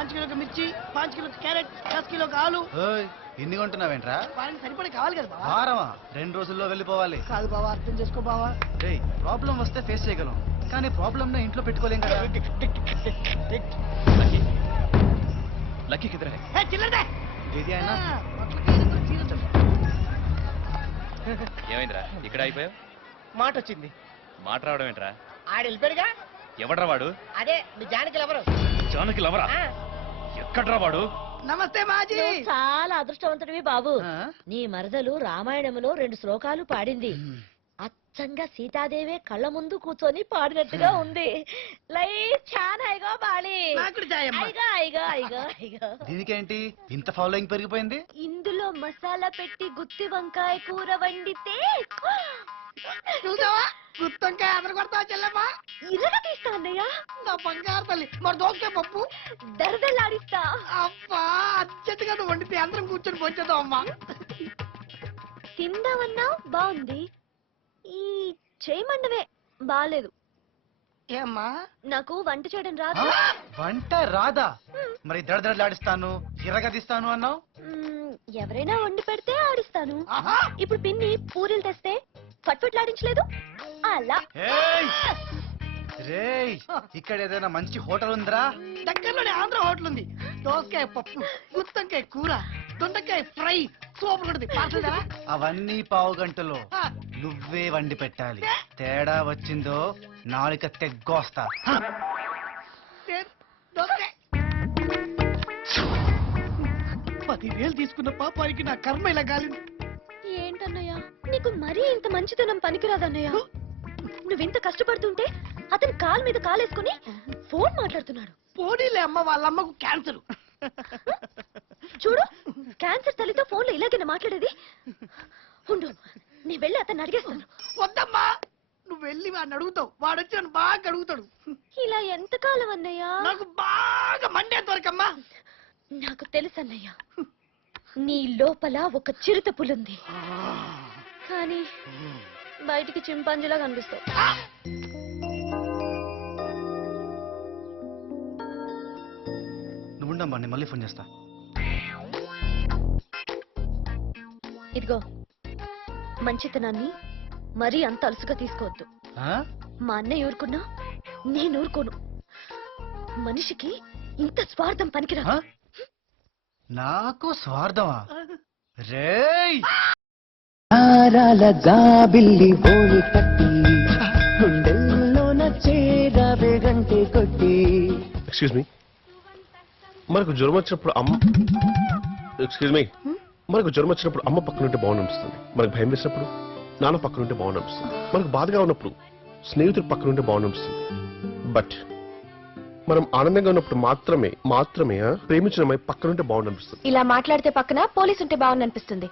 5 kilo మిర్చి 5 kilo carrot 10 kilo ఆలు. ఇన్ని కొంటున్నావేంట్రా? వాడికి సరిపడే కావాలి కదా బావా. వారమా 2 రోజుల్లో వెళ్ళిపోవాలి. కాదు బావా, అర్థం చేసుకో బావా. ప్రాబ్లం వస్తే ఫేస్ చేయగలం, కానీ ప్రాబ్లం ఇంట్లో పెట్టుకోలేం కదా. లక్కీ కిదరే చిల్లరదే ఏది అయినా ఏమైందిరా ఇక్కడ అయిపోయావు? మాట వచ్చింది. మాట రావడం ఏంట్రా? ఆడు వెళ్ళిపోయాడుగా. ఎవడ్రా వాడు? అదే మీ జానకి ఎవరు? జానకి లవరా? ఎక్కడ్రా వాడు? నమస్తే మాజీ. చాలా అదృష్టవంతుడివి బాబు. నీ మరదలు రామాయణంలో 2 శ్లోకాలు పాడింది. అచ్చంగా సీతాదేవి కళ్ళ ముందు కూర్చొని పాడినట్టుగా ఉంది. దీనికేంటి ఇంత ఫాలోయింగ్ పెరిగిపోయింది? ఇందులో మసాలా పెట్టి గుత్తి వంకాయ కూర వండితే చూసావా, గుత్తొంకాయ అదర కొడతావా చెల్లమ్మా? ఇరగ తీస్తా అన్నయ్య. నా బంగారు తల్లి. మరి దోసకాయ పప్పు దరదలాడిస్తా. అబ్బా, అచ్చట్టుగా నువ్వు వండితే అందరం కూర్చొని పోంచేద్దాం అమ్మా. తిందామన్నా బాగుంది, ఈ చేయమండవే బాలేదు. ఏమ్మా, నాకు వంట చేయడం రాదు. వంట రాదా? మరి దడదడలాడిస్తాను ఎర్రగదిస్తాను అన్నావు. ఎవరైనా వండి పెడితే ఆడిస్తాను. ఇప్పుడు పిన్ని పూరీలు తెస్తే ఫట్ఫట్లాడించలేదు అలా. రేయ్, ఇక్కడ ఏదైనా మంచి హోటల్ ఉందిరా? దగ్గరలోనే ఆంధ్ర హోటల్ ఉంది. దోసకాయ పప్పు, గుత్తొంకాయ కూర, దొండకాయ ఫ్రై సూపర్ ఉంటుంది. అవన్నీ 15 గంటలో నువ్వే వండి పెట్టాలి. తేడా వచ్చిందో నాలుక తెగ్గోస్తా. 10,000 తీసుకున్న పాపానికి నా కర్మ ఇలా గాలింది. ఏంటన్నయ్య, నీకు మరీ ఇంత మంచితనం పనికిరాదన్నయ్య. నువ్వింత కష్టపడుతుంటే అతను కాలు మీద కాలేసుకుని ఫోన్ మాట్లాడుతున్నాడు. పోనీలే అమ్మ, వాళ్ళ అమ్మకు క్యాన్సర్. చూడు, క్యాన్సర్ తల్లితో ఫోన్లో ఇలాగైనా మాట్లాడేది. ఉండు, నీ వెళ్ళి అతన్ని అడిగేస్తాను. వద్దమ్మా, నువ్వు వెళ్ళి వాడిని అడుగుతావు, వాడు వచ్చి నన్ను బాగా అడుగుతాడు. ఇలా ఎంతకాలం అన్నయ్య? నాకు బాగా మండే దొరకమ్మా. నాకు తెలుసన్నయ్య, నీ లోపల ఒక చిరుత పులుంది, కానీ బయటికి చింపాంజీలా కనిపిస్తావు. నువ్వుండమ్మా, నేను మళ్ళీ ఫోన్ చేస్తా. ఇదిగో, మంచితనాన్ని మరీ అంత అలసుగా తీసుకోవద్దు. మా అన్నయ్య ఊరుకున్నా నేను ఊరుకోను. మనిషికి ఇంత స్వార్థం పనికిరా. నాకు స్వార్థమా? రేయ్, జాబిల్లి బోని కట్టి గుండెల్లో నచ్చేదావే గంటే కొట్టి. ఎక్స్క్యూజ్ మీ, మనకు జ్వరం వచ్చినప్పుడు మనకు జ్వరం వచ్చినప్పుడు అమ్మ పక్కనుంటే బాగుంటుంది. మనకు భయం వేసినప్పుడు నాన్న పక్కనుంటే బాగుంటుంది. మనకు బాధగా ఉన్నప్పుడు స్నేహితుడు పక్కనుంటే బాగుంటుంది. బట్ మనం ఆనందంగా ఉన్నప్పుడు మాత్రమే ప్రేమించిన అమ్మాయి పక్కనుంటే బాగుంటుంది. ఇలా మాట్లాడితే పక్కన పోలీసు ఉంటే బాగుందనిపిస్తుంది.